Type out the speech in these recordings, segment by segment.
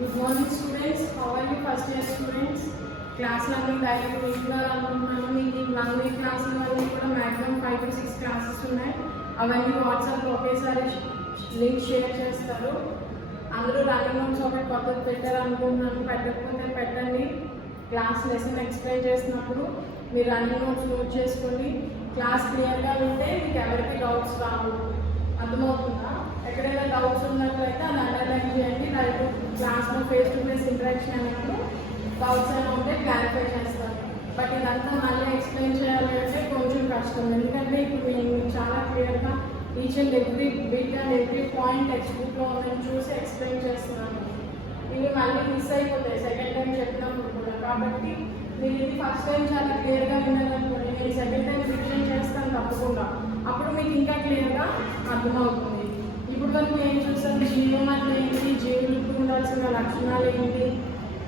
Good morning students. How are you first year students? Class learning daily అనుకుంటున్నాను. మీకు 1 week క్లాసులు అన్నీ కూడా maximum 5 to 6 క్లాసెస్ ఉన్నాయి. అవన్నీ వాట్సాప్లో ఒకేసారి లింక్ షేర్ చేస్తారు. అందరూ రన్నింగ్ నోట్స్ ఒకటి కొత్తది పెట్టారు అనుకుంటున్నాను. పెట్టకపోతే పెట్టండి. క్లాస్ లెసన్ ఎక్స్ప్లెయిన్ చేసినప్పుడు మీరు రన్నింగ్ నోట్స్ నోట్ చేసుకొని క్లాస్ క్లియర్గా ఉంటే మీకు ఎవరికి డౌట్స్ రావు. అర్థమవుతుందా? ఎక్కడైనా డౌట్స్ ఉన్నట్లయితే అది అండర్లైన్ చేయండి. రైట్ క్లాస్లో ఫేస్ టు ఫేస్ ఇంటరాక్షన్ అయినప్పుడు డౌట్స్ అయినా ఉంటే క్లారిఫై చేస్తాను. బట్ ఇదంతా మళ్ళీ ఎక్స్ప్లెయిన్ చేయాలి అంటే కొంచెం కష్టం. ఎందుకంటే ఇప్పుడు నేను చాలా క్లియర్గా each and every bit and every point text బుక్లో ఉందని చూసి ఎక్స్ప్లెయిన్ చేస్తున్నాను. ఇవి మళ్ళీ మిస్ అయిపోతాయి సెకండ్ టైం చెప్పినప్పుడు కూడా. కాబట్టి మీరు ఇది ఫస్ట్ టైం చాలా క్లియర్గా విన్నారనుకోండి, నేను సెకండ్ టైం రివిజన్ చేస్తాను తప్పకుండా. అప్పుడు మీకు ఇంకా క్లియర్గా అర్థమవుతుంది. ఇప్పుడు వరకు ఏం చూస్తాను, జీవం అంటే ఏంటి, జీవులకు ఉండాల్సిన లక్షణాలు ఏంటి,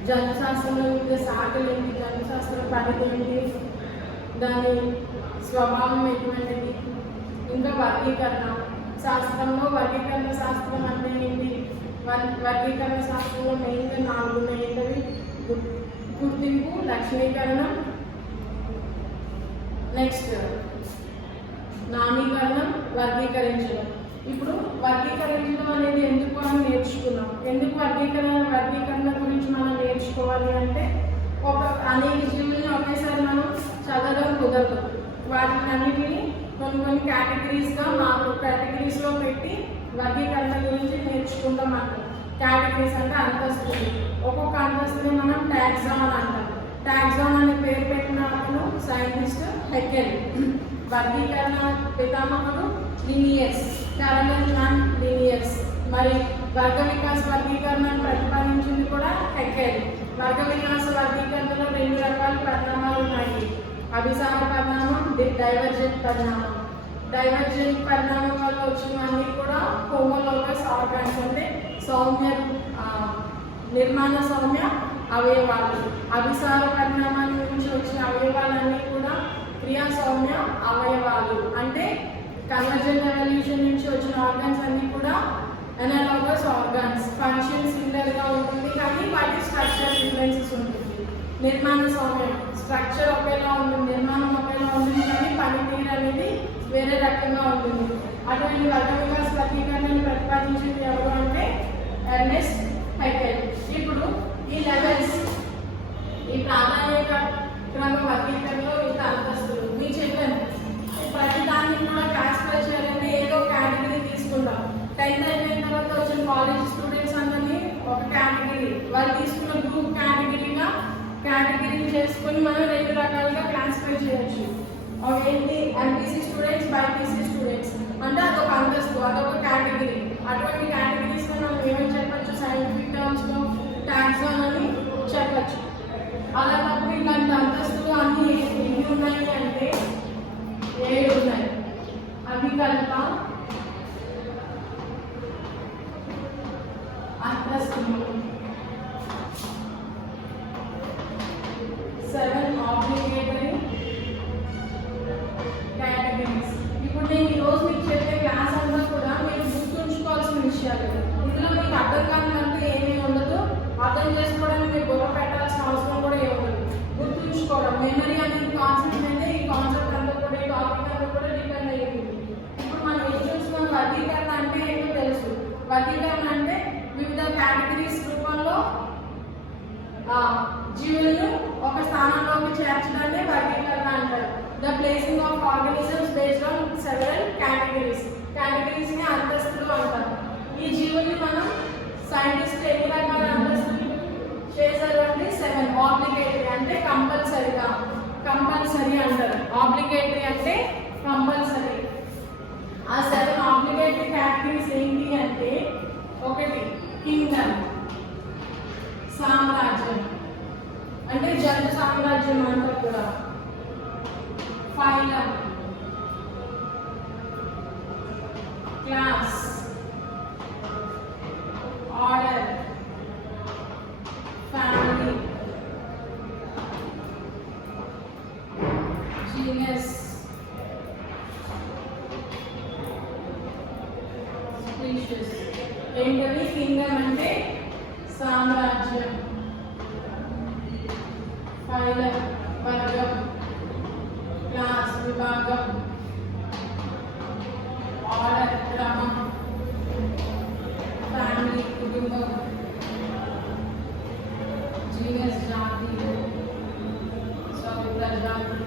జన్యుశాస్త్రంలో ఉండే శాఖలు ఏంటి, జన్యుశాస్త్రం పరిధి ఏంటి, దాని స్వభావం ఎటువంటిది, ఇంకా వర్గీకరణ శాస్త్రంలో వర్గీకరణ శాస్త్రం అంటే ఏంటి, వర్గీకరణ శాస్త్రంలో మెయిన్గా 4 ఉన్నాయంటవి: గుర్తింపు, లక్షణీకరణం, నెక్స్ట్ నామీకరణం, వర్గీకరించడం. ఇప్పుడు వర్గీకరించడం అనేది ఎందుకు అని నేర్చుకున్నాం. ఎందుకు వర్గీకరణ గురించి మనం నేర్చుకోవాలి అంటే, అనేక జీవుల్ని ఒకేసారి మనం చదవడం కుదరదు. వాటిని అన్నిటిని కొన్ని కేటగిరీస్గా కేటగిరీస్లో పెట్టి వర్గీకరణ గురించి నేర్చుకుంటాం అంటాం. కేటగిరీస్ అంటే అంతస్తులు. ఒక్కొక్క అంతస్తుని మనం టాక్సాన్ అంటాం. టాక్సాన్ అనే పేరు పెట్టిన అతను సైంటిస్ట్ హెకెల్. వర్గీకరణ పితామహుడు లినియస్, క్యారలన్ లినియస్. మరి వర్గ వికాస వర్గీకరణను ప్రతిపాదించింది కూడా హెకెల్. వర్గ వికాస వర్గీకరణలో 2 రకాల పరిణామాలు ఉన్నాయి: అభిసార పరిణామం, డైవర్జెంట్ పరిణామం. డైవర్జెంట్ పరిణామం వల్ల వచ్చినవన్నీ కూడా హోమోలోగస్ ఆర్గాన్స్ అంటే నిర్మాణ సౌమ్య అవయవాలు. అభిసార పరిణామాల నుంచి వచ్చిన అవయవాలన్నీ కూడా క్రియా సౌమ్య అవయవాలు. అంటే కన్వర్జెంట్ ఎవల్యూషన్ నుంచి వచ్చిన ఆర్గాన్స్ అన్నీ కూడా ఎనాలోగస్ ఆర్గాన్స్. ఫంక్షన్ సిమిలర్గా ఉంటుంది కానీ వాటి స్ట్రక్చర్ డిఫరెన్సెస్ ఉంటుంది. నిర్మాణ సౌమ్యం స్ట్రక్చర్ ఒకేలా ఉంటుంది, నిర్మాణం ఒకేలా ఉంటుంది కానీ పనితీరు అనేది వేరే రకంగా ఉంటుంది. అటువంటి వర్గ వికాస వర్గీకరణను ప్రతిపాదించింది ఎవరు అంటే ఎర్నెస్ట్ హెకెల్. ఇప్పుడు ఈ లెవెల్స్, ఈ ప్రాధాన్యత క్రమ వర్గీకరణలో ఇంత అంతస్తులు మీకు చెప్పాను. ప్రతి దాన్ని కూడా క్లాసిఫై చేయాలంటే ఏదో కేటగిరీ తీసుకుంటాం. 10th అయిపోయిన తర్వాత వచ్చిన కాలేజ్ స్టూడెంట్స్ అందరినీ ఒక కేటగిరీ, వాళ్ళు తీసుకున్న గ్రూప్ కేటగిరీ చేసుకొని మనం 2 రకాలుగా క్లాసిఫై చేయొచ్చు. ఏంటి, ఎంపీసీ స్టూడెంట్స్, బైపీసీ స్టూడెంట్స్. అంటే అదొక అంతస్తు, అదొక కేటగిరీ. అటువంటి కేటగిరీస్లో మనం ఏమని చెప్పచ్చు, సైంటిఫిక్ టర్మ్స్లో టాక్సాన్ అని చెప్పచ్చు. అలాంటప్పుడు ఇలాంటి అంతస్తులు అన్నీ ఎన్ని ఉన్నాయి అంటే 7 ఉన్నాయి. అవికల్ప అంతస్తులు, 7 ఆబ్లిగేటరీ కేటగిరీస్. ఇప్పుడు నేను ఈరోజు మీకు చెప్పే క్లాస్ అంతా కూడా మీరు గుర్తుంచుకోవాల్సిన విషయాలు. ఇందులో మీకు అర్థం కానిదంటూ ఏమీ ఉండదు. అర్థం చేసుకోవడానికి మీరు బుర్ర పెట్టాల్సిన అవసరం కూడా ఏముండదు. గుర్తుంచుకోవడం, మెమరీ అనేది కాన్సెప్ట్ అయితే ఈ కాన్సెప్ట్ అంతా కూడా, ఈ టాపిక్ అంతా కూడా డిపెండ్ అయ్యింది. ఇప్పుడు మనం ఏం చూస్తున్నాం, వర్గీకరణ అంటే ఏంటో తెలుసు. వర్గీకరణ అంటే వివిధ కేటగిరీస్ రూపంలో జీవులను ఒక స్థానంలోకి చేర్చడాన్ని వర్గీకరణ అంటారు. The placing of organisms based on several categories ని అంతస్తులు అంటారు. ఈ జీవుల్ని మనం సైంటిస్ట్ ఎన్ని రకాల అంతస్తులు చేశారు అంటే 7. ఆబ్లిగేటరీ అంటే కంపల్సరీ అంటారు. ఆబ్లిగేటరీ అంటే కంపల్సరీ. ఆ 7 ఆబ్లిగేటరీ కేటగిరీస్ ఏంటి అంటే, 1 కింగ్డమ్, సామ్రాజ్యం అంటే జంతు సామ్రాజ్యం అంటారు కూడా. Phylum, class, order, family, genus, spacious. ఏంటవి? కింగ్డమ్ అంటే సామ్రాజ్యం, ఫైలం వర్గం, క్లాస్ విభాగం, ఆర్డర్ క్రమం, ఫ్యామిలీ కుటుంబం, జీనస్ జాతి, ప్రజాతి,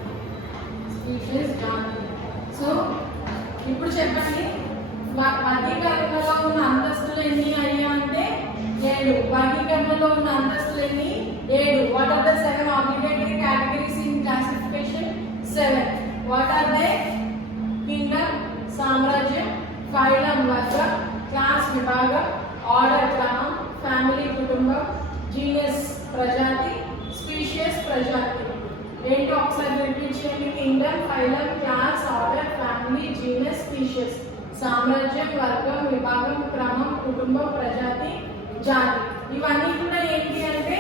స్పీషీస్ జాతి. సో ఇప్పుడు చెప్పండి, వర్గీకరణలో ఉన్న అంతస్తులు ఎన్ని అయ్యా అంటే 7. వర్గీకరణలో ఉన్న అంతస్తులు ఎన్ని? 7. What are the 7 obligatory categories in classification? 7. What are they? Kingdom సామ్రాజ్యం, ఫైలం వర్గం, క్లాస్ విభాగం, ఆర్డర్ క్రమం, ఫ్యామిలీ కుటుంబం, జీనస్ ప్రజాతి, స్పీషియస్ ప్రజాతి. ఏంటో ఒకసారి రిపీట్ చేయండి. Kingdom, phylum, class, order, family, genus, spacious. సామ్రాజ్యం, వర్గం, విభాగం, క్రమం, కుటుంబం, ప్రజాతి, జాతి. ఇవన్నీ కూడా ఏంటి అంటే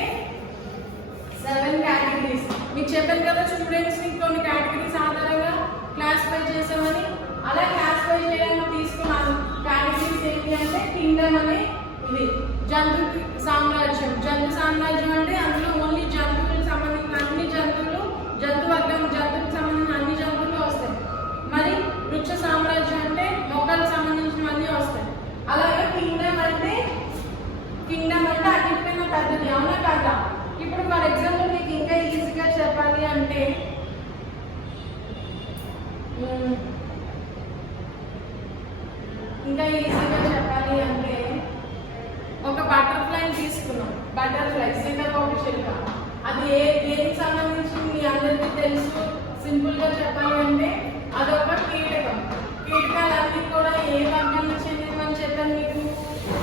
7 కేటగిరీస్. మీకు చెప్పాను కదా స్టూడెంట్స్ ని కొన్ని కేటగిరీస్ ఆధారంగా క్లాసిఫై చేసామని. అలా క్లాసిఫై చేయడానికి తీసుకున్నాను కేటగిరీస్ ఏంటి అంటే కింగ్డమ్ అనే ఇది జంతు సామ్రాజ్యం. జంతు సామ్రాజ్యం అంటే అందులో ఓన్లీ జంతువులకు సంబంధించిన అన్ని జంతువులు, జంతు వర్గం జంతువులకు సంబంధించిన అన్ని జంతువులు వస్తాయి. మరి వృక్ష సామ్రాజ్యం అంటే మొక్కలకు సంబంధించినవన్నీ వస్తాయి. అలాగే కింగ్డమ్ అంటే అన్నిటికన్నా పెద్దది. అవునా కాదా? ఇప్పుడు ఫర్ ఎగ్జాంపుల్ మీకు ఇంకా ఈజీగా చెప్పాలి అంటే ఒక బటర్ఫ్లై తీసుకున్నాం. బటర్ఫ్లై సీతాకోక చిలుక. అది దేనికి సంబంధించి మీ అందరికీ తెలుసు. సింపుల్ గా చెప్పాలి అంటే అదొక కీటకం. కీటకాలన్నీ కూడా ఏ వర్గానికి చెందినవని చెప్పాను మీకు?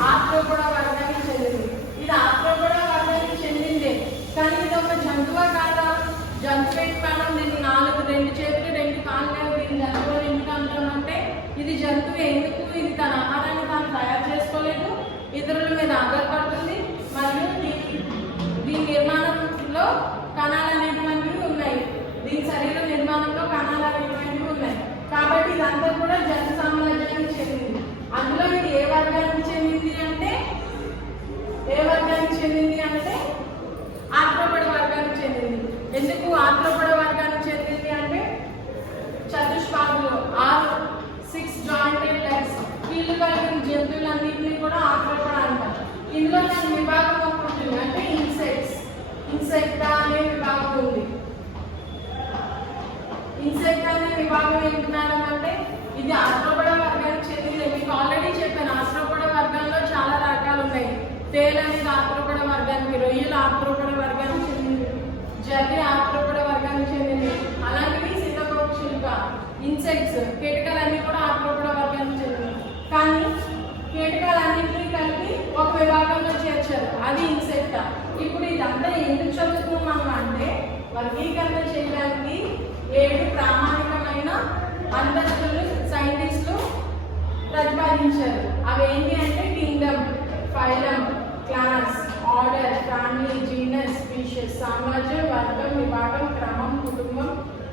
ఆర్థ్రోపోడా వర్గానికి చెందింది. ఇది ఆర్థ్రోపోడా వర్గానికి చెందిందే, కానీ ఇది ఒక జంతువా కాదా? జంతువు కాలం. దీనికి 2 చేతులు 2 కాళ్ళు. దీని జంతువు ఎందుకు అంటామంటే ఇది జంతువు. ఎందుకు? ఇది తన ఆహారాన్ని తాను తయారు చేసుకోలేదు, ఇతరుల మీద ఆధారపడుతుంది. మరియు దీని నిర్మాణంలో కణాలు అనేటువంటివి ఉన్నాయి. దీని శరీర నిర్మాణంలో కణాలు అనేటువంటివి ఉన్నాయి. కాబట్టి ఇదంతా కూడా జంతు సామ్రాజ్యానికి చెందింది. అందులో ఇది ఏ వర్గానికి చెందింది అంటే ఆర్థ్రోపోడా వర్గానికి చెందింది. ఎందుకు ఆర్థ్రోపోడా వర్గానికి చెందింది అంటే చతుష్పాదులు 6 జాయింటెడ్ లెగ్స్ కీళ్ళు కలిగిన జంతువులన్నింటినీ కూడా ఆర్థ్రోపోడా అంటారు. ఇందులో దాని విభాగం ఒకటి ఉంటుంది, అంటే ఇన్సెక్టా అనే విభాగం ఉంది. ఇన్సెక్టా అనే విభాగం ఏంటున్నాడు అంటే ఇది ఆర్థ్రోపోడా వర్గానికి చెందింది. మీకు ఆల్రెడీ చెప్పాను, ఆర్థ్రోపోడా వర్గంలో చాలా రకాలు ఉన్నాయి. తేలు అనేది ఆర్థ్రోపోడా వర్గానికి, రొయ్యలు ఆర్థ్రోపోడా వర్గానికి చెందింది, జర్రీ ఆర్థ్రోపోడా వర్గానికి చెందింది. అలాంటివి సీతాకోక చిలుక, ఇన్సెక్ట్స్, కీటకాలన్నీ కూడా ఆర్థ్రోపోడా వర్గానికి చెందింది. కానీ కీటకాలన్నింటినీ కలిపి ఒక విభాగంలో చేర్చారు, అది ఇన్సెక్టా. ఇప్పుడు ఇదంతా ఎందుకు చదువుతున్నాం అంటే వర్గీకరణ చేయడానికి 7 ప్రామాణికమైన అంతస్తులు సైంటిస్టులు ప్రతిపాదించారు. అవి ఏంటి అంటే Kingdom, phylum, class, order, family, genus, species. సామ్రాజ్యం, వర్గం, విభాగం, క్రమం, కుటుంబం,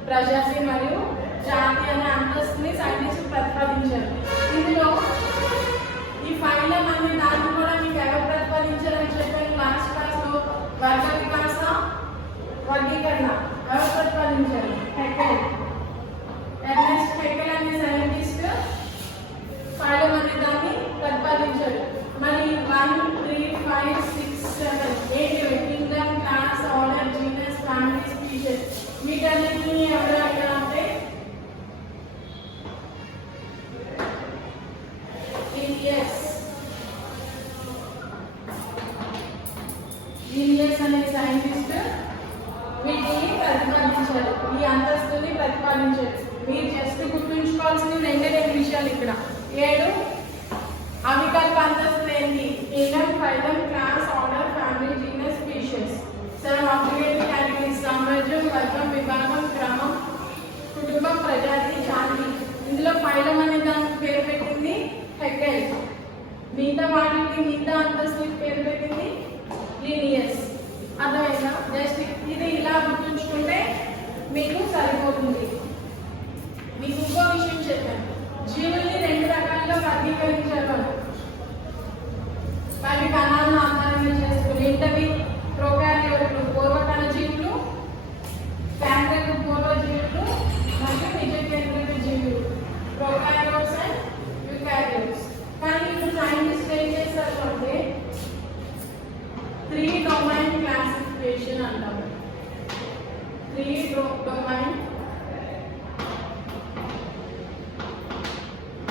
ప్రజాతి మరియు జాతి అనే అంతస్తుని సైంటిస్టులు ప్రతిపాదించారు. ఇందులో ఈ ఫైలం అనే దాన్ని కూడా మీకు ఎవరు ప్రతిపాదించారని చెప్పాను లాస్ట్ క్లాస్లో. వర్గ వికాస వర్గీకరణ ఎవరు ప్రతిపాదించారు? హెకెల్. ఎర్నెస్ట్ హెకెల్ అనే సైంటిస్ట్ ఫైలం అనే దాన్ని ప్రతిపాదించారు. మరి 1, 3, 5, 6, 7 8 Kingdom, class, order, genus, family, species. వీటన్నిటిని ఎవరు అంటే లీనియస్ అనే సైంటిస్ట్ వీటిని ప్రతిపాదించారు, ఈ అంతస్తుని ప్రతిపాదించారు. మీరు జస్ట్ గుర్తుంచుకోవాల్సిన 2 విషయాలు ఇక్కడ. 7 అవికల్ప అంతస్తులు ఏంటి? Kingdom, phylum, class, order, family, genus, species. 7 obligatory categories: సామ్రాజ్యం, వర్గం, విభాగం, క్రమం, కుటుంబం, ప్రజాతి, జాతి. ఇందులో ఫైలం అనే దానికి పేరు పెట్టింది హెకెల్. మిగతా వాటికి మిగతా అంతస్తులకి పేరు పెట్టింది లీనియస్. అర్థమైందా? జస్ట్ ఇది ఇలా గుర్తుంచుకుంటే మీకు సరిపోతుంది. మీకు ఇంకో విషయం చెప్పాను, జీవుల్ని 2 రకాలుగా వర్గీకరించారు. వాటి కణాలను ఆధారంగా చేసుకుని అంటే 3 డొమైన్ క్లాసిఫికేషన్ అంటాము. 3 డొమైన్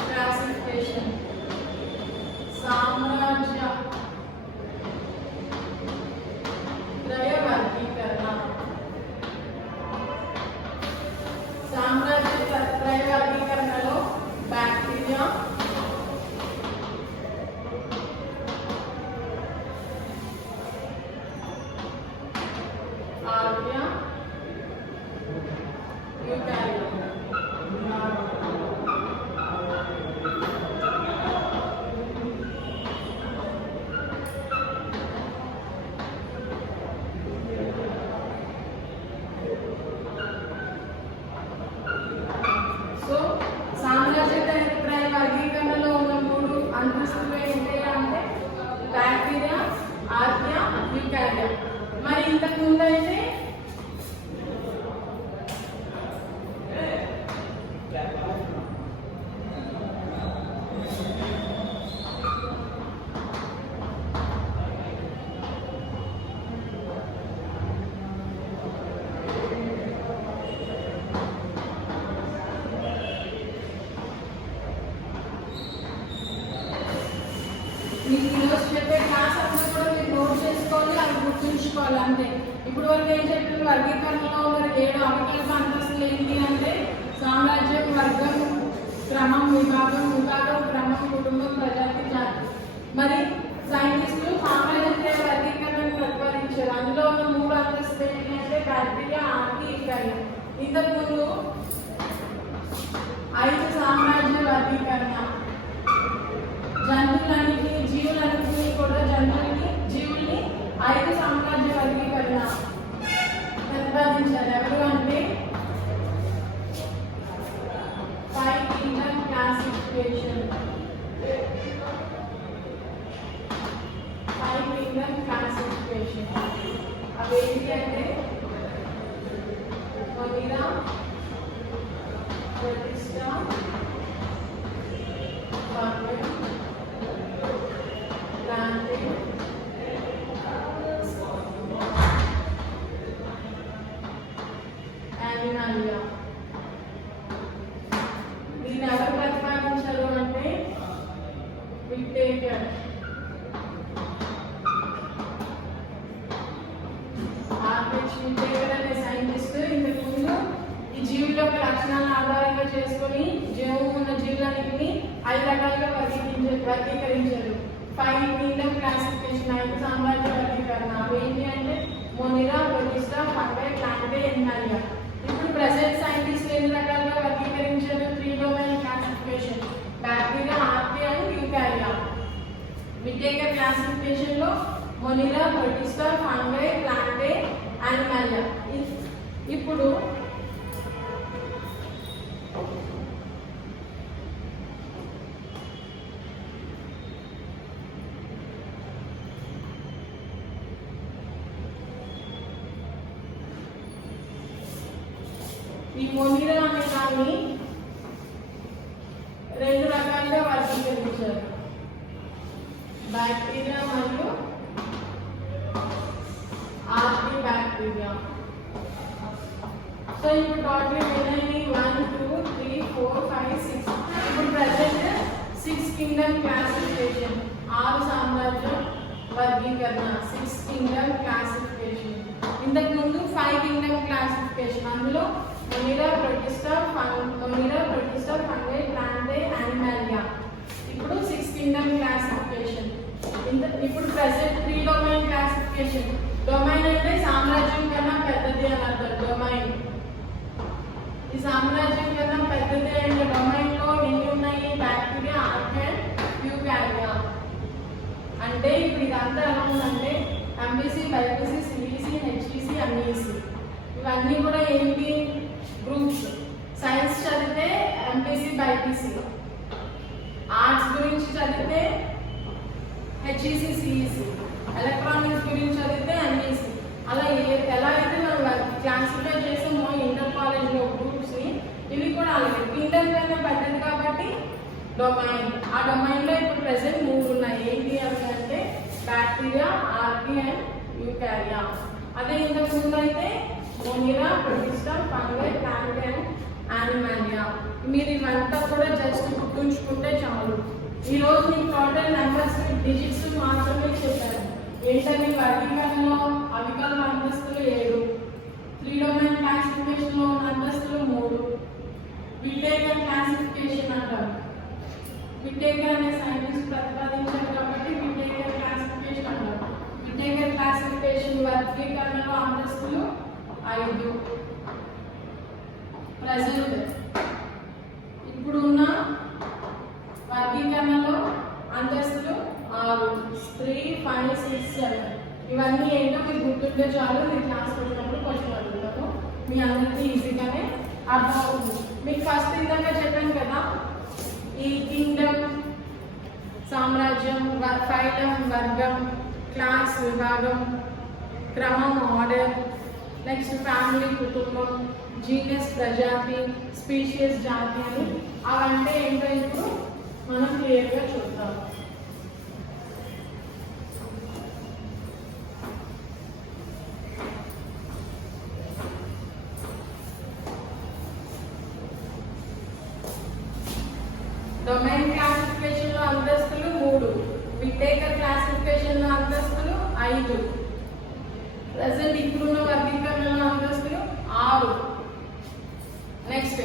క్లాసిఫికేషన్. సామ్రాజ్య త్రయ వర్గీకరణ. సామ్రాజ్య త్రయ వర్గీకరణలో బ్యాక్టీరియా, ఆర్కియా, యూకారియా. సో సామ్రాజ్య త్రయ వర్గీకరణలో ఉన్న 3 అంతస్తులు ఏంటి అంటే బ్యాక్టీరియా, ఆర్కియా, యూకారియా. మరి ఇంతకు ముందు అయితే మీకు ఈరోజు చెప్పే క్లాస్ అంతా కూడా మీరు నోట్ చేసుకోవాలి, అది గుర్తుంచుకోవాలి అంతే. ఇప్పుడు వరకు ఏం చెప్పిన వర్గీకరణలో మరి 7 అవికల్ప అంతస్తులు ఏంటి అంటే సామ్రాజ్యం, వర్గం, క్రమం, విభాగం, విభాగం, క్రమం, కుటుంబం, ప్రజాతి, జాతి. మరి సైంటిస్టులు సామ్రాజ్య వర్గీకరణను ప్రతిపాదించారు. అందులో ఉన్న 3 అంతస్తులు ఏంటి అంటే బ్యాక్టీరియా, ఆర్కి, యూకారియా. ఇంతకు ముందు 5 సామ్రాజ్య వర్గీకరణ. జంతువులన్నింటినీ, జీవులన్నింటినీ కూడా జీవుల్ని 5 సామ్రాజ్య వర్గీకరణ ప్రతిపాదించారు. ఎవరు అంటే 5 కింగ్డమ్ క్లాసిఫికేషన్. 5 కింగ్డమ్ క్లాసిఫికేషన్ అవేంటి అంటే మొనిరా, ప్రతిష్ఠా, దీన్ని ఎవరు ప్రతిపాదించారు అంటే విక్టేరియర్. విక్టేరియర్ అనే సైంటిస్ట్ ఇంతకు ముందు ఈ జీవుల యొక్క లక్షణాలను ఆధారంగా చేసుకొని జీవం ఉన్న జీవులన్నింటినీ 5 రకాలుగా వర్గీకరించారు. 5 కింగ్డమ్ క్లాసిఫికేషన్, 5 సామ్రాజ్య వర్గీకరణ. అవి ఏంటి అంటే మొనిరా, ప్రతిష్ఠా, ఫంగై, ప్లాంటే, ఎనిమాలియా. ఇప్పుడు ప్రెసెంట్ సైంటిస్ట్ ఎన్ని రకాలుగా వర్గీకరించారు? 3 domain classification, bacteria, archaea, eukarya. విక్టేరియర్ క్లాసిఫికేషన్ లో మొనిరా, ప్రతిష్ఠా, ఫంగై, ప్లాంటే, ఎనిమాలియా. ఇప్పుడు ఈ మొనిరా అనే దాన్ని 2 రకాలుగా వర్గీకరించారు, బ్యాక్టీరియా మరియు ఆర్కి బ్యాక్టీరియా. సో ఇప్పుడు టోటల్ ఎన్ని? 1 2 3 4 5 6. ఇప్పుడు ప్రెసెంట్ 6 కింగ్డమ్ క్లాసిఫికేషన్, 6 సామ్రాజ్య వర్గీకరణ, 6 కింగ్డమ్ క్లాసిఫికేషన్. ఇంతకు ముందు 5 కింగ్డమ్ క్లాసిఫికేషన్. అందులో మొనిరా, ప్రతిష్ఠా, ఫంగై, ప్లాంటే, యానిమాలియా. ఇప్పుడు 6 కింగ్డమ్ క్లాసిఫికేషన్. ఇప్పుడు ప్రెసెంట్ 3 డొమైన్ క్లాసిఫికేషన్. డొమైన్ అంటే సామ్రాజ్యం కన్నా పెద్దది అని అర్థం. డొమైన్ ఈ సామ్రాజ్యం కన్నా పెద్దది అంటే డొమైన్ లో ఎన్ని ఉన్నాయి? Bacteria, archaea, eukarya. అంటే ఇప్పుడు ఇదంతా ఎలా ఉందంటే MBC, BiPC, CBC, HEC, MEC. ఇవన్నీ కూడా ఏంటి? గ్రూప్స్. సైన్స్ చదివితే ఎంపీసీ, బైపీసీ. ఆర్ట్స్ గురించి చదివితే హెచ్ఈసి, సిఈసి. ఎలక్ట్రానిక్స్ గురించి చదివితే ఎంఈసి. అలా ఎలా అయితే మనం క్లాసిఫై చేసామో ఇంటర్ కాలేజ్లో గ్రూప్స్ని, ఇవి కూడా అలాగే కింగ్డమ్ కన్నా పెద్దది కాబట్టి డొమైన్. ఆ డొమైన్లో ఇప్పుడు ప్రెసెంట్ 3 ఉన్నాయి. ఏంటి అంటే బ్యాక్టీరియా, ఆర్కి అండ్ యూకారియా. అదే ఇంతకు ముందు అయితే Monera, Protista, Fungi, plant and Animalia. మీరు ఇవంతా కూడా జస్ట్ గుర్తుంచుకుంటే చాలు. ఈరోజు మీకు టోటల్ నెంబర్స్ డిజిట్స్ మాత్రమే చెప్పారు. ఏంటంటే వర్గీకరణలో అవికల్ప అంతస్తులు 7, 3 డొమైన్ క్లాసిఫికేషన్ లో ఉన్న అంతస్తులు 3. విటేకర్ క్లాసిఫికేషన్ అంటారు. విటేకర్ అనే సైంటిస్ట్ ప్రతిపాదించారు కాబట్టి విటేకర్ క్లాసిఫికేషన్ అంటారు. విటేకర్ క్లాసిఫికేషన్ వర్గీకరణలో అంతస్తులు 5. ప్రజెంట్ ఇప్పుడున్న వర్గీకరణలో అంతస్తులు 6, 3, 5, 6, 7. ఇవన్నీ ఏంటో మీకు గుర్తుంటే చాలు. మీ క్లాస్ వచ్చినప్పుడు క్వశ్చన్ అడుగుతాను. మీ అందరికీ ఈజీగానే అర్థమవుతుంది. మీకు ఫస్ట్ విధంగా చెప్పాను కదా, ఈ కింగ్డమ్, సామ్రాజ్యం, ఫైలం, వర్గం, క్లాస్, విభాగం, క్రమం, ఆర్డర్, నెక్స్ట్ ఫ్యామిలీ, కుటుంబం, జీనస్, ప్రజాతి, స్పీషియస్, జాతి అని అవంటే ఏంటో ఇప్పుడు మనం క్లియర్గా చూద్దాం. డొమైన్ క్లాసిఫికేషన్ లో అంతస్తులు 3, విటేకర్ క్లాసిఫికేషన్ లో అంతస్తులు 5, ప్రెసెంట్ ఇప్పుడున్న వర్గీకరణలో అంతస్తులు 6. నెక్స్ట్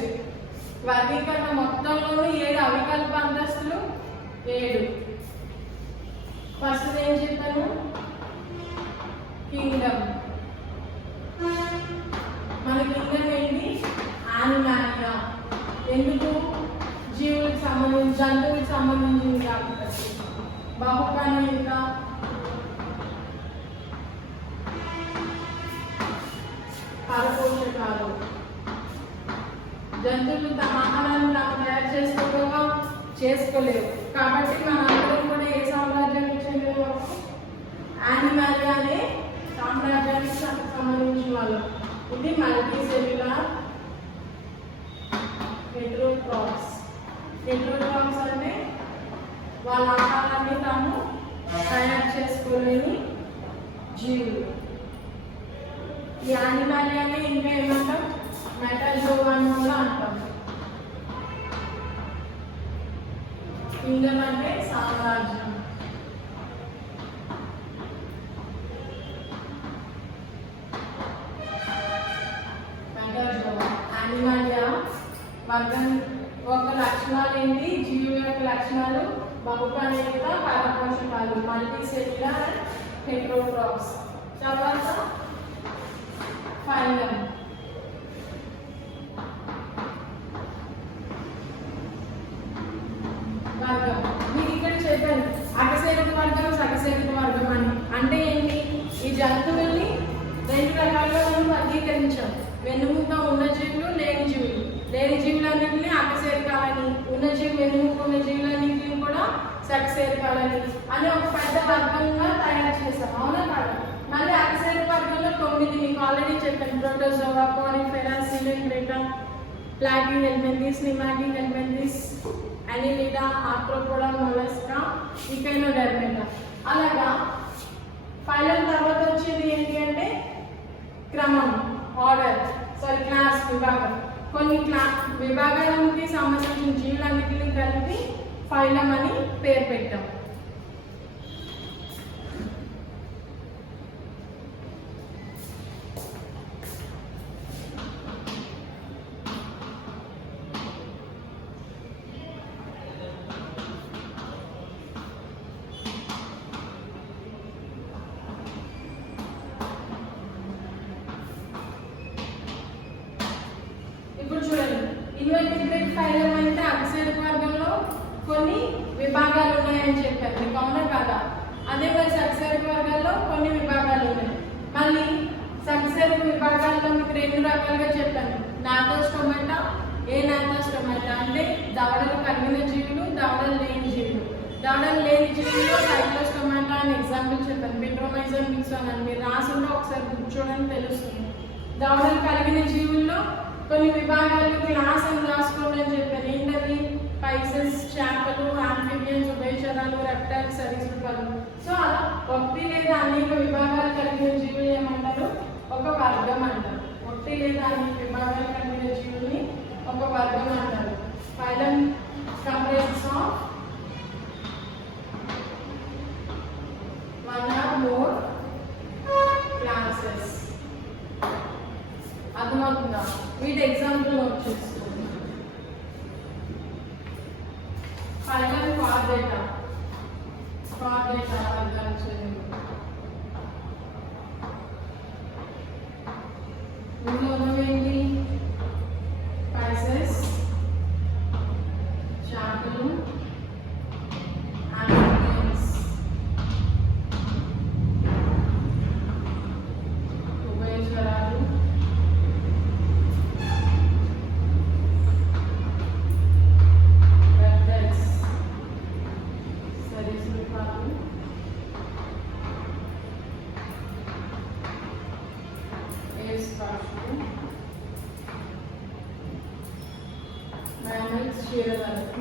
వర్గీకరణ మొత్తంలోనూ 7 అవికల్ప అంతస్తులు 7. ఫస్ట్ ఏం చెప్పాను, కింగ్డమ్. మన కింగ్డమ్ ఏంటి, యానిమాలియా. ఎందుకు, జీవులకు సంబంధించి, జంతువులకు సంబంధించింది కాబట్టి. బహుకణి, ఇంకా పరపోషకాలు. జంతువులు తమ ఆహారాన్ని తాము తయారు చేసుకోలేవు కాబట్టి మనందరం కూడా ఏ సామ్రాజ్యానికి చెందిన వాళ్ళు, యానిమాలియా అనే సామ్రాజ్యానికి సంబంధించిన వాళ్ళు. ఇది మల్టీ సెల్యులార్ హెటెరోట్రాప్స్. హెటెరోట్రాప్స్ అంటే వాళ్ళ ఆహారాన్ని తాము తయారు చేసుకోలేని జీవులు. ఈ యానిమాలియాని ఇంకా ఏమంటాం, మెటాజోవా అని కూడా అంటాం. కింగ్డమ్ అంటే సామ్రాజ్యం. మెటాజోవా, యానిమాలియా వర్గం ఒక లక్షణాలు ఏంటి, జీవుల యొక్క లక్షణాలు బహుకణిక, పరపోషకాలు, మల్టీ సెల్యులార్ హెటెరోట్రాప్స్. తర్వాత ఫైలం. వర్గం మీకు ఇక్కడ చెప్పాను, అకశేరుక వర్గం, సకశేరుక వర్గం అని. అంటే ఏంటి, ఈ జంతువుల్ని 2 రకాలుగా మనం వర్గీకరించాం. వెన్నుముక ఉన్న జీవులు, లేని జీవులు. లేని జీవులన్నింటినీ అకశేరుకాలని, ఉన్న వెన్నుముక ఉన్న జీవులన్నింటినీ కూడా సకశేరుకాలని అని ఒక పెద్ద వర్గంగా తయారు చేస్తాం. అవునా కాదు? మళ్ళీ అకశేరుక వర్గంలో 9 మీకు ఆల్రెడీ చెప్పాను. Protozoa, Porifera, Coelenterata, Platyhelminthes, Nemathelminthes, Annelida, Arthropoda, Mollusca, Echinodermata. అలాగా ఫైలం తర్వాత వచ్చేది ఏంటి అంటే క్రమం, ఆర్డర్, క్లాస్, విభాగం. కొన్ని విభాగానికి సంబంధించిన జీవులన్నింటినీ కలిపి ఫైలం అని పేరు పెట్టాం. ఇప్పుడు చూడండి, ఇన్వర్టిబ్రేట్ ఫైలం అయితే అకశేరుక వర్గంలో కొన్ని విభాగాలు ఉన్నాయని చెప్పారు మీకు, అవునా కాదా? అదే మరి సకశేరుక వర్గాల్లో కొన్ని విభాగాలు ఉన్నాయి. మళ్ళీ సకశేరుక విభాగాల్లో మీకు 2 రకాలుగా చెప్పాను, నాథోస్టోమాటా, ఏనాథోస్టోమాటా అంటే దవడలు కలిగిన జీవులు, దవడలు లేని జీవులు. దవడలు లేని జీవుల్లో సైక్లోస్టోమాటా అని ఎగ్జాంపుల్ చెప్పాను, బిట్రోమైజన్ మిక్సోన్ అని. మీరు రాసుంటే ఒకసారి కూర్చోవడానికి తెలుస్తుంది. దవడలు కలిగిన జీవుల్లో కొన్ని విభాగాలు క్లాస్ అని రాసుకోండి అని చెప్పాను. ఏంటది, పైసెస్, చేపలు, ఆంఫిబియన్స్, ఉభయచరాలు, రెప్టైల్స్, సరీసృపాలు. సో అలా 1, విభాగాలు కలిగిన జీవులు ఏమంటారు? ఒక వర్గం అంటారు. ఒకటి లేదా అనేక విభాగాలు కలిగిన జీవుల్ని ఒక వర్గం అంటారు. Phylum comprises of one or more classes. అర్థమవుతుందా? వీటి ఎగ్జాంపుల్ నోట్ చేసుకోండి. ఫైలం కార్డేటా వర్గాలు చెందింది. ఇందులో ఉన్నవేంటి? స్పైసెస్, చేపలు, ఆంఫిబియన్స్, ఉభయచరాలు, రెప్టైల్స్, సరీసృపాలు,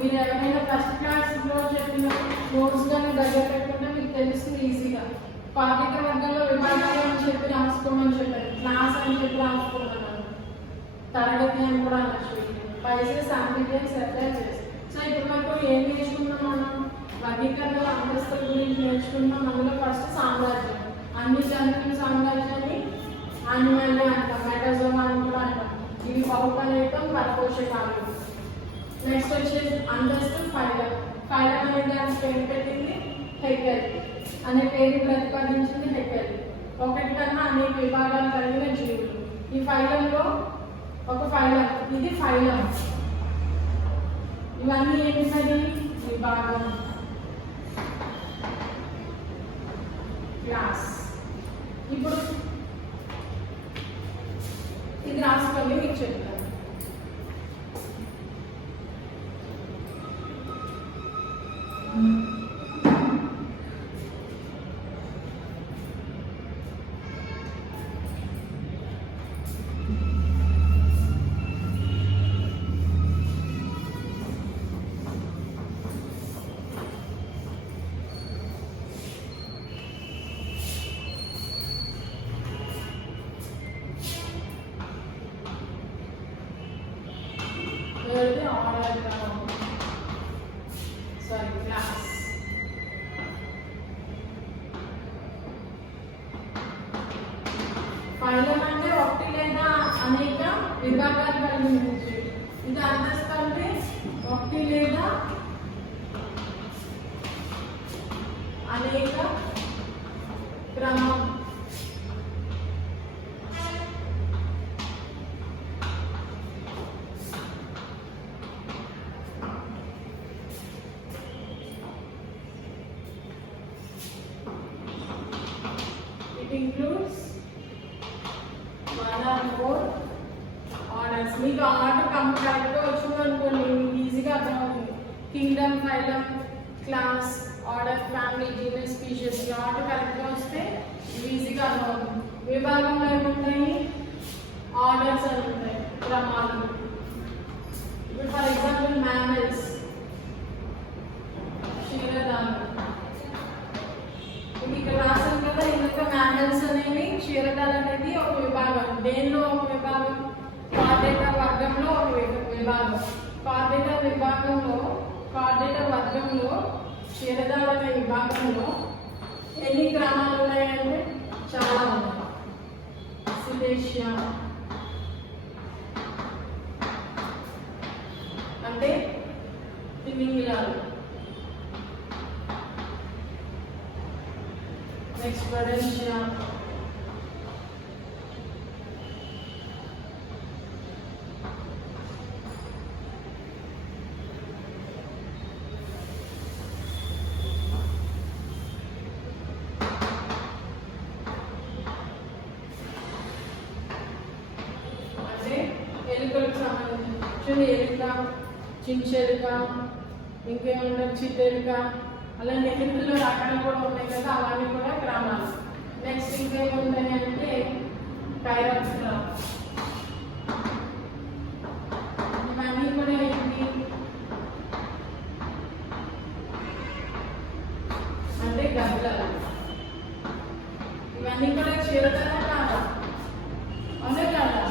మీరు ఎవరైనా ఫస్ట్ క్లాస్లో చెప్పిన నోట్స్ కానీ దగ్గర పెట్టుకుంటే మీకు తెలుస్తుంది ఈజీగా. పాఠ్యక వర్గంలో విభాగాలు అని చెప్పి రాసుకోమని చెప్పారు, క్లాస్ అని చెప్పి రాసుకోమన్నారు, తరగతి అని కూడా అనొచ్చు. Spices, amphibians, reptiles. సో ఇప్పుడు వరకు ఏం నేర్చుకున్నాం మనం? వర్గీకరణల అంతస్తుల గురించి నేర్చుకున్నాం. అందులో ఫస్ట్ సామ్రాజ్యం, అన్ని జంతువుల సామ్రాజ్యాన్ని యానిమల్ అంటాం, మెటాజోమా అని కూడా అంటాం. ఇవి బహుపరేతం పరపోషకాలు. నెక్స్ట్ వచ్చేసి అంతస్తు ఫైలం. ఫైలం అనే దానికి పేరు పెట్టింది హెకెల్ అనే పేరు ప్రతిపాదించింది హెకెల్. ఒకటి కన్నా అనేక విభాగాలు కలిగిన జీవులు. ఈ ఫైలంలో ఒక ఫైలం, ఇది ఫైలం. ఇవన్నీ ఏంటది? విభాగం, క్లాస్. ఇప్పుడు ఇది రాసుకోండి, మీకు చెప్తాను. Class. ఫైలం అంటే ఒకటి లేదా అనేక విభాగాలు కలిగింది. ఇది అంతస్తు అంటే ఒకటి లేదా అనేక క్రమం. It includes one or more orders. మీకు ఆర్డర్ కరెక్ట్గా వచ్చింది అనుకోండి, మీకు ఈజీగా అర్థమవుతుంది. Kingdom, phylum, class, order, family, genus, spacious. ఈ ఆర్డర్ కరెక్ట్గా వస్తే ఈజీగా అర్థమవుతుంది. విభాగంలో ఏముంటాయి? ఆర్డర్స్ అని ఉంటాయి, క్రమాలు. ఇప్పుడు ఫర్ ఎగ్జాంపుల్ మ్యామల్స్, క్షీరదాలు. ఇక్కడ రాసాం కదా, ఇందులో మ్యామల్స్ అనేవి, క్షీరదాలు అనేది ఒక విభాగం. దేనిలో ఒక విభాగం? కార్డేటా వర్గంలో ఒక విభాగం. కార్డేటా వర్గంలో క్షీరదాలు అనే విభాగంలో ఎన్ని క్రమాలు ఉన్నాయంటే చాలా ఉన్నాయి. సిలేషియా అంటే తిమింగిలాలు. నెక్స్ట్ వడెన్షియా, అంటే ఎలుకలకు సంబంధించి ఎలుక, చించెలుక, ఇంకేమంటారు చిట్టెలుక, అలా ఎలుకల్లో రకాలు కూడా ఉన్నాయి కదా, అవన్నీ కూడా గ్రామాలు. నెక్స్ట్ ఇంకేముంటాయి అంటే కైరాప్టెరా. ఇవన్నీ కూడా ఏంటి అంటే గద్దలు. ఇవన్నీ కూడా చేరుతారా కాదా? అవునా కాదా?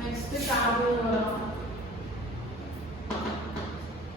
నెక్స్ట్ కార్బోఫోరా.